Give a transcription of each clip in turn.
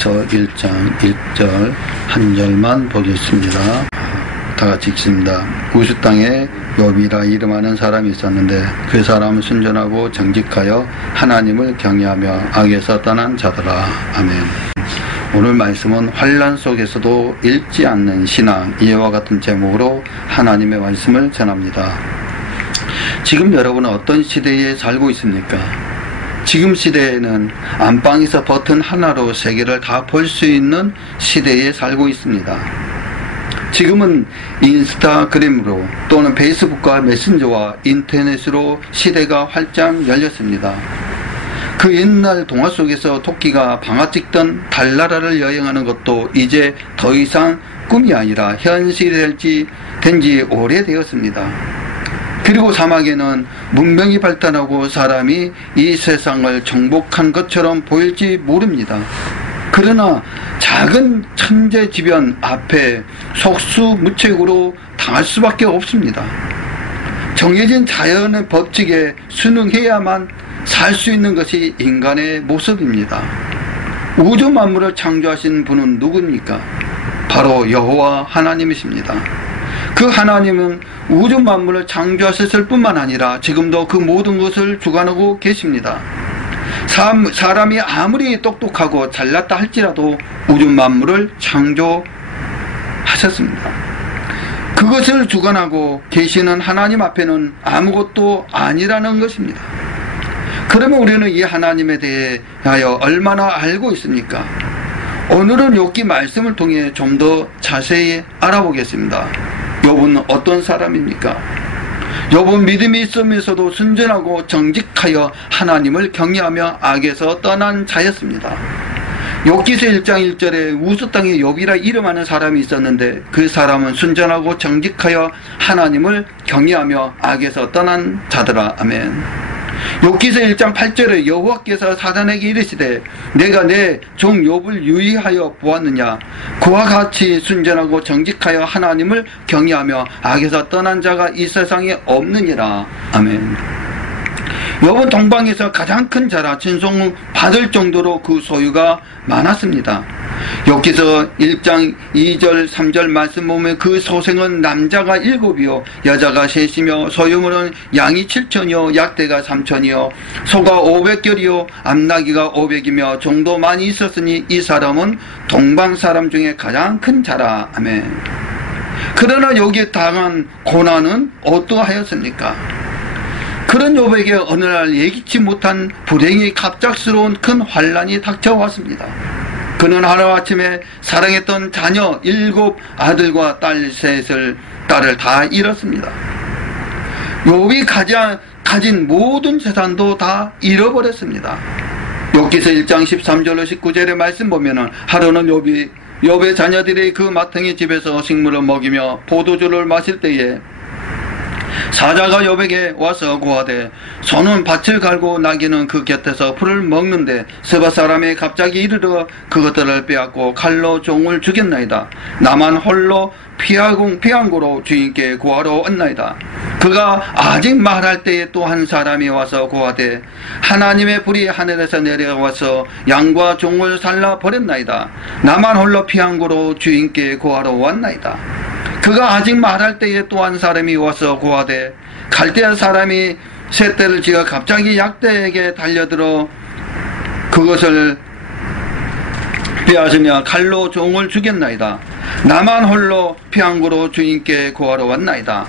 욥기서 1장 1절 한 절만 보겠습니다. 다 같이 읽습니다. 우스 땅에 욥이라 이름하는 사람이 있었는데 그 사람은 순전하고 정직하여 하나님을 경외하며 악에서 떠난 자더라. 아멘. 오늘 말씀은 환난 속에서도 잃지 않는 신앙, 이와 같은 제목으로 하나님의 말씀을 전합니다. 지금 여러분은 어떤 시대에 살고 있습니까? 지금 시대에는 안방에서 버튼 하나로 세계를 다 볼 수 있는 시대에 살고 있습니다. 지금은 인스타그램으로 또는 페이스북과 메신저와 인터넷으로 시대가 활짝 열렸습니다. 그 옛날 동화 속에서 토끼가 방아 찍던 달나라를 여행하는 것도 이제 더 이상 꿈이 아니라 현실이 된 지 오래되었습니다. 그리고 사막에는 문명이 발달하고 사람이 이 세상을 정복한 것처럼 보일지 모릅니다. 그러나 작은 천재지변 앞에 속수무책으로 당할 수밖에 없습니다. 정해진 자연의 법칙에 순응해야만 살 수 있는 것이 인간의 모습입니다. 우주 만물을 창조하신 분은 누굽니까? 바로 여호와 하나님이십니다. 그 하나님은 우주 만물을 창조하셨을 뿐만 아니라 지금도 그 모든 것을 주관하고 계십니다. 사람이 아무리 똑똑하고 잘났다 할지라도 우주 만물을 창조하셨습니다. 그것을 주관하고 계시는 하나님 앞에는 아무것도 아니라는 것입니다. 그러면 우리는 이 하나님에 대하여 얼마나 알고 있습니까? 오늘은 욥기 말씀을 통해 좀 더 자세히 알아보겠습니다. 욥은 어떤 사람입니까? 욥은 믿음이 있으면서도 순전하고 정직하여 하나님을 경외하며 악에서 떠난 자였습니다. 욥기서 1장 1절에 우스 땅에 욥이라 이름하는 사람이 있었는데 그 사람은 순전하고 정직하여 하나님을 경외하며 악에서 떠난 자더라. 아멘. 욥기서 1장 8절에 여호와께서 사단에게 이르시되 내가 내 종 욥을 유의하여 보았느냐? 그와 같이 순전하고 정직하여 하나님을 경외하며 악에서 떠난 자가 이 세상에 없느니라. 아멘. 욥은 동방에서 가장 큰 자라 칭송받을 정도로 그 소유가 많았습니다. 욥기서 1장 2절 3절 말씀 보면 그 소생은 남자가 7이요 여자가 3이며 소유물은 양이 7천이요 약대가 3천이요 소가 500결이요 암나귀가 500이며 종도 많이 있었으니 이 사람은 동방 사람 중에 가장 큰 자라. 아멘. 그러나 여기에 당한 고난은 어떠하였습니까? 그런 욥에게 어느 날 예기치 못한 불행이 갑작스러운 큰 환난이 닥쳐왔습니다. 그는 하루아침에 사랑했던 자녀 7 아들과 딸 3을 딸을 다 잃었습니다. 욥이 가진 모든 재산도 다 잃어버렸습니다. 욥기서 1장 13절로 19절의 말씀 보면은 하루는 욥의 자녀들이 그 마땅히 집에서 식물을 먹이며 포도주를 마실 때에 사자가 욥에게 와서 고하되 소는 밭을 갈고 나귀는 그 곁에서 풀을 먹는데 스바 사람이 갑자기 이르러 그것들을 빼앗고 칼로 종을 죽였나이다. 나만 홀로 피한고로 주인께 고하러 왔나이다. 그가 아직 말할 때에 또 한 사람이 와서 고하되 하나님의 불이 하늘에서 내려와서 양과 종을 살라 버렸나이다. 나만 홀로 피한고로 주인께 고하러 왔나이다. 그가 아직 말할 때에 또 한 사람이 와서 고하되 갈대아 사람이 셋대를 지어 갑자기 약대에게 달려들어 그것을 빼앗으며 칼로 종을 죽였나이다. 나만 홀로 피한고로 주인께 고하러 왔나이다.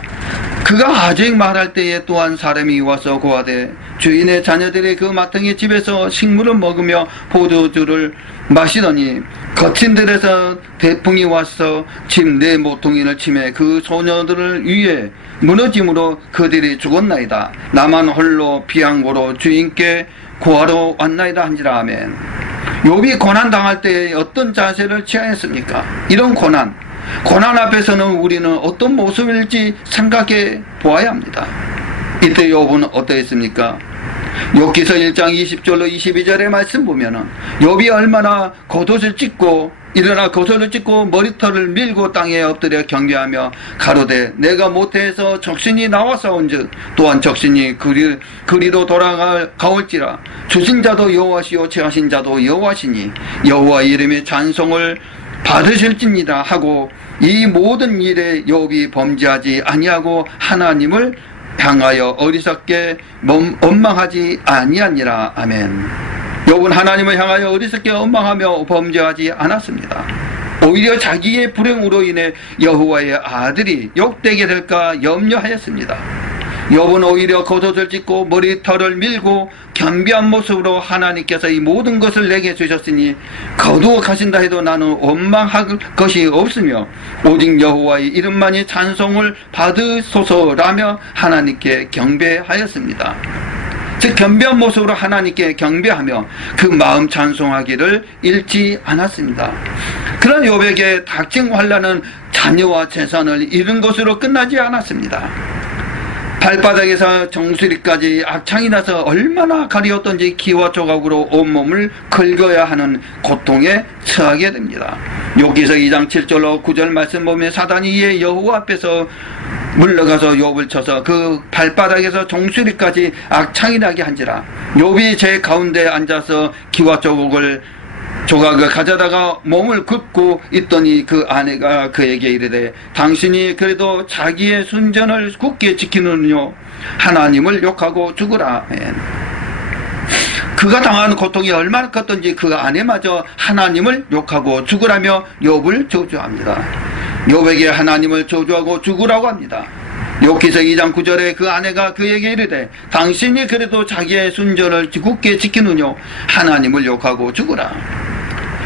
그가 아직 말할 때에 또 한 사람이 와서 고하되 주인의 자녀들이 그 마땅히 집에서 식물을 먹으며 포도주를 마시더니 거친 들에서 대풍이 와서 집 내 모퉁이를 치매 그 소녀들을 위해 무너짐으로 그들이 죽었나이다. 나만 홀로 피한고로 주인께 고하러 왔나이다 한지라. 아멘. 욥이 고난당할 때 어떤 자세를 취하였습니까? 이런 고난 앞에서는 우리는 어떤 모습일지 생각해 보아야 합니다. 이때 욥은 어떠했습니까? 욥기서 1장 20절로 22절의 말씀 보면은 욥이 얼마나 겉옷을 찢고 일어나 거설을 찢고 머리털을 밀고 땅에 엎드려 경배하며 가로되 내가 모태에서 적신이 나와싸운즉 또한 적신이 그리로 돌아가올지라. 주신 자도 여호와시요 취하신 자도 여호와시니 여호와 이름의 찬송을 받으실지니라 하고 이 모든 일에 욥이 범죄하지 아니하고 하나님을 향하여 어리석게 원망하지 아니하니라. 아멘. 욥은 하나님을 향하여 어리석게 원망하며 범죄하지 않았습니다. 오히려 자기의 불행으로 인해 여호와의 아들이 욕되게 될까 염려하였습니다. 욥은 오히려 겉옷을 찢고 머리털을 밀고 겸비한 모습으로 하나님께서 이 모든 것을 내게 주셨으니 거두어 가신다 해도 나는 원망할 것이 없으며 오직 여호와의 이름만이 찬송을 받으소서라며 하나님께 경배하였습니다. 즉 겸비한 모습으로 하나님께 경배하며 그 마음 찬송하기를 잃지 않았습니다. 그런 욥에게 닥친 환난은 자녀와 재산을 잃은 것으로 끝나지 않았습니다. 발바닥에서 정수리까지 악창이 나서 얼마나 가리웠던지 기와 조각으로 온몸을 긁어야 하는 고통에 처하게 됩니다. 욥기서 2장 7절로 9절 말씀 보면 사단이 이에 여호와 앞에서 물러가서 욥을 쳐서 그 발바닥에서 종수리까지 악창이 나게 한지라. 욥이 제 가운데 앉아서 기와 조각을 가져다가 몸을 긋고 있더니 그 아내가 그에게 이르되 당신이 그래도 자기의 순전을 굳게 지키느뇨 하나님을 욕하고 죽으라. 그가 당하는 고통이 얼마나 컸던지 그 아내마저 하나님을 욕하고 죽으라며 욥을 저주합니다. 욥에게 하나님을 저주하고 죽으라고 합니다. 욥기서 2장 9절에 그 아내가 그에게 이르되 당신이 그래도 자기의 순전을 굳게 지키느뇨 하나님을 욕하고 죽으라.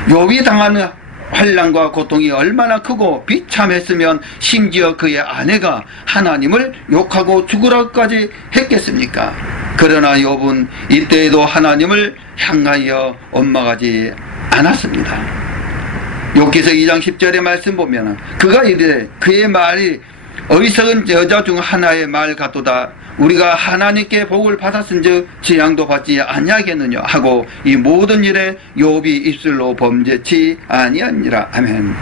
욥이 당하는 환난과 고통이 얼마나 크고 비참했으면 심지어 그의 아내가 하나님을 욕하고 죽으라고까지 했겠습니까? 그러나 욥은 이때에도 하나님을 향하여 원망하지 않았습니다. 욥기서 2장 10절의 말씀 보면 그가 이르되 그의 말이 어리석은 여자 중 하나의 말 같도다. 우리가 하나님께 복을 받았은즉 재앙도 받지 아니하겠느냐 하고 이 모든 일에 욥이 입술로 범죄치 아니하니라. 아멘.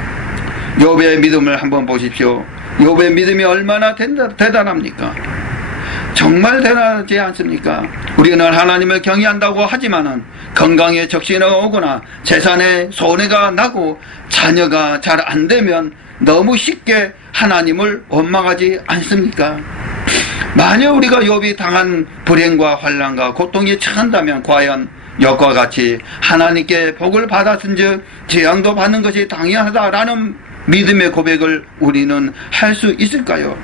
욥의 믿음을 한번 보십시오. 욥의 믿음이 얼마나 대단합니까? 정말 대단하지 않습니까? 우리는 하나님을 경외한다고 하지만은 건강에 적신호가 오거나 재산에 손해가 나고 자녀가 잘 안 되면 너무 쉽게 하나님을 원망하지 않습니까? 만약 우리가 욥이 당한 불행과 환난과 고통이 처한다면 과연 욥과 같이 하나님께 복을 받았은즉 재앙도 받는 것이 당연하다라는 믿음의 고백을 우리는 할 수 있을까요?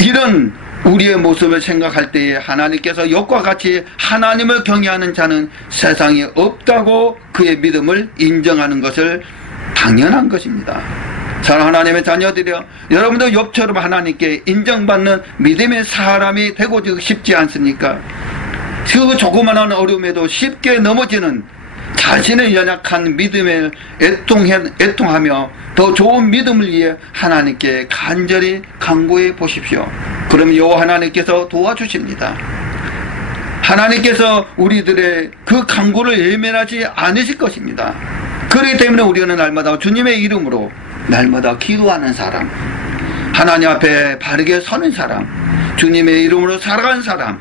이런 우리의 모습을 생각할 때에 하나님께서 욥과 같이 하나님을 경외하는 자는 세상에 없다고 그의 믿음을 인정하는 것을 당연한 것입니다. 사랑하는 하나님의 자녀들이여, 여러분도 욥처럼 하나님께 인정받는 믿음의 사람이 되고 싶지 않습니까? 그 조그마한 어려움에도 쉽게 넘어지는 자신의 연약한 믿음에 애통하며 더 좋은 믿음을 위해 하나님께 간절히 간구해 보십시오. 그럼 여호와 하나님께서 도와주십니다. 하나님께서 우리들의 그 간구를 외면하지 않으실 것입니다. 그렇기 때문에 우리는 날마다 주님의 이름으로 날마다 기도하는 사람, 하나님 앞에 바르게 서는 사람, 주님의 이름으로 살아가는 사람,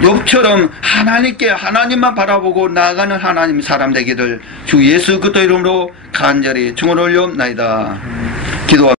욥처럼 하나님께 하나님만 바라보고 나아가는 하나님 사람 되기를 주 예수 그리스도 이름으로 간절히 축원을 올려옵나이다. 기도합니다.